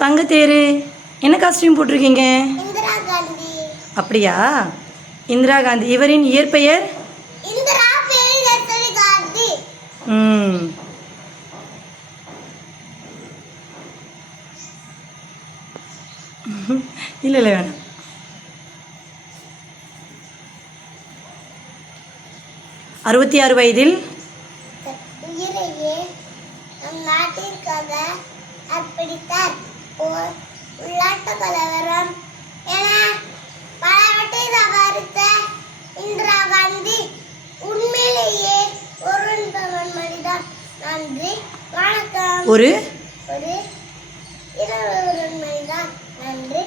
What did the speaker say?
தங்கத்தேரு என்ன காஸ்டியூம் போட்டிருக்கீங்க? அப்படியா? இந்திரா காந்தி. இவரின் இயற்பெயர்? இல்லை இல்லை வேணாம். அறுபத்தி 6 வயதில் நம் நாட்டிற்காக அர்ப்பணித்தார். ஓர் உள்நாட்டு கலவரம் என பலவற்றை சமாளித்த இந்திரா காந்தி உண்மையிலேயே ஒரு மனிதன். நன்றி, வணக்கம். ஒரு மனிதன். நன்றி.